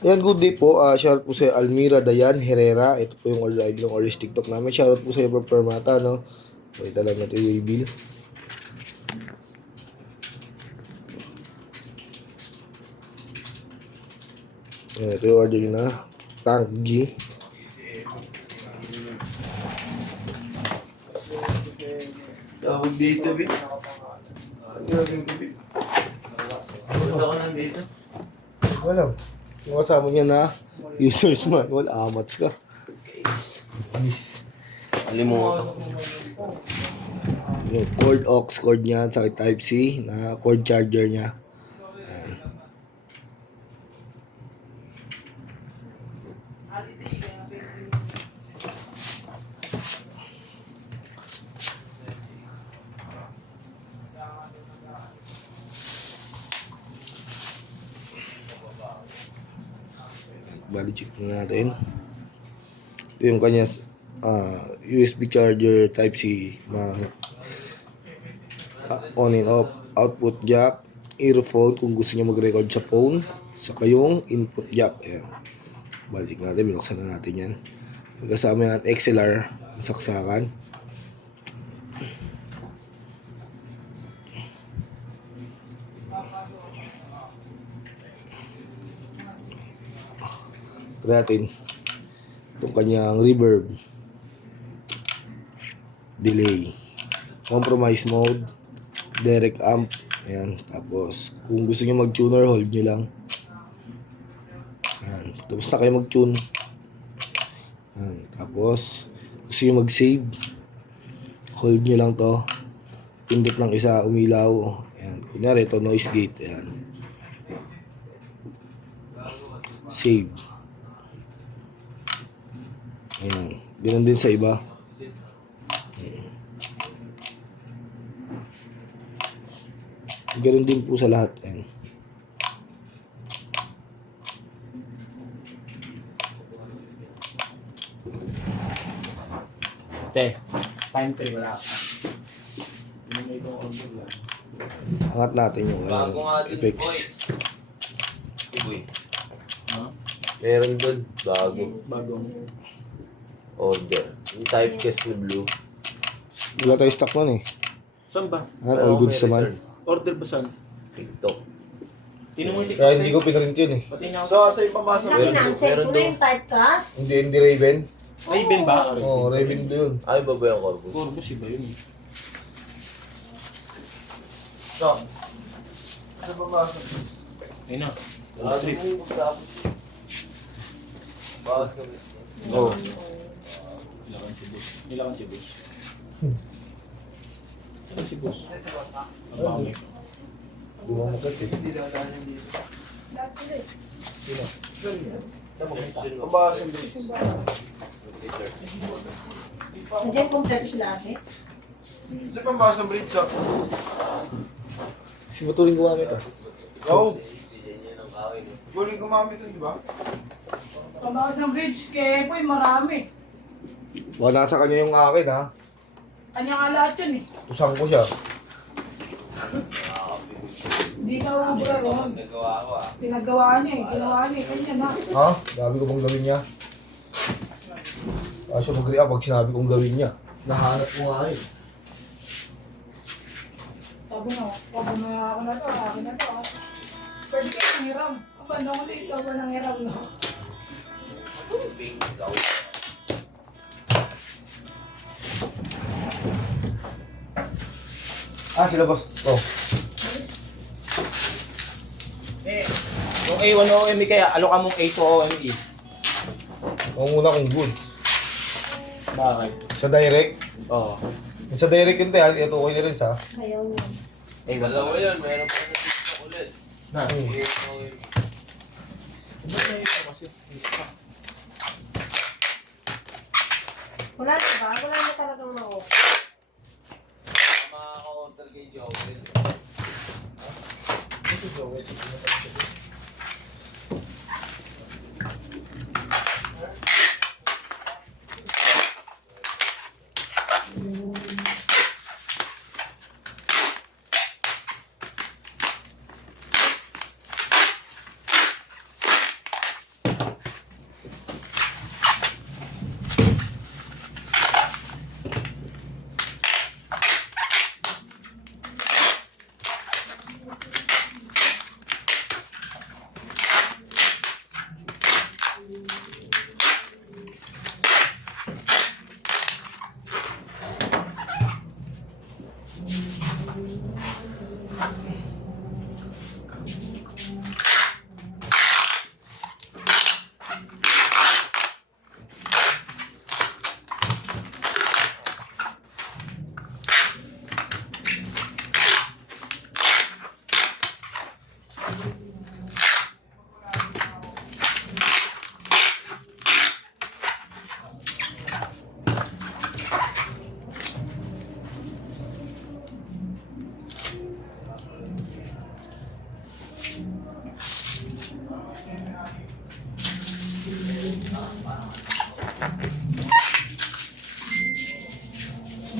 Ayan, good day po. Shoutout po sa Almira Dayan Herrera. Ito po yung idol ng Orange TikTok namin. Shoutout po sa Ever Permata, no? Pakita lang natin yung bill. Ayan, ito yung order na Tank G. Tawag dito, Bit. Galing ko, Bit. Punta ko lang dito. Walang. Yung kasama niya na user's manual. Amats ka. Miss. Alimutan. Yung cord aux cord niya sa type C na cord charger niya. Ayan. Bali check na natin. Ito yung kanya USB charger type C na on and off, output jack, earphone kung gusto niya mag-record sa phone, saka yung input jack. Ayan. Balik natin, binuksan na natin yan. Magkasama yan XLR saksakan. Try natin itong kanyang reverb, delay, compromise mode, direct amp. Ayan. Tapos kung gusto niyo mag-tuner, hold nyo lang. Ayan. Tapos na kayo mag-tune. Ayan. Tapos gusto niyo mag-save, hold nyo lang to, pindot ng isa, umilaw. Ayan. Kunyari ito noise gate. Ayan. Save. Ayan. Ganun din sa iba. Ganun din po sa lahat. Ayan. Te, time 3 wala ka. Angat natin yung Bago nga din, boy. effects. Boy. Meron dun, bago. Bagong. Order. Yung typecast na blue. Wala tayo stock nun eh. Saan ba? All goods naman. Order ba saan? TikTok. Tinong mo yung Kaya hindi ko pinarint yun eh. Pati niya ako. So, sa ipapasa ko. Na-cancel ko na yung typecast. Hindi Raven. Ay, Ben ba? Oo, Raven Blue yun. Ay, ba yung Corpus? Corpus iba yun eh. So, sa ipapasa ko. Ayun na. Ano mo tapos? Bakit kami? Oo. Ilakan si boss. Ilakan si boss. Ilakan si boss. Ang pangit. Di ba magat eh. Hindi lang natin dito. That's it. Pabasa ko. Nandiyan kompleto sila ate. Sa pabasa bridge sa. Si Maturing gumamit ah. Go. Guling gumamit ito, di ba? Pagbawas ng bridge, kaya po marami. Wala nasa kanya yung akin ha. Kanya nga lahat yun eh. Tusang ko siya. Hindi ka ubra ron. Nagawa ko ah. Pinagawa niya eh. Ginawa niya eh. Kanya na. Ha? Sabi ko bang gawin niya? Siya mag-react pag sinabi kong gawin niya. Nahanap ko nga eh. Sabi na, pabunaya ako na to. Akin na to. Pwede kayo nangiram. Ang banda ko dito. Ako nangiram no. Sila boss. Oh. Eh, yung A1 OME kaya, aloka mong A2 OME. Ang una kong goods. Bakit? Sa direct. Oo. Yung sa direct yun tayo, ito okay na rin sa. Ayaw niya. Eh, dalawa yun. Meron pa na TikTok ulit. Na. Wala na ba? Wala na talagang mao. Makaka-order kay Joel.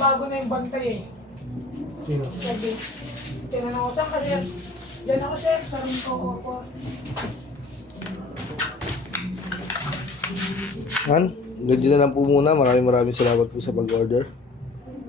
Bago na yung bantay eh. Sino? Sabi, tinanong ko saan kasi yan ako sir, sa room ko po. Yan. Ganyan na lang po muna. Maraming salamat po sa pag-order.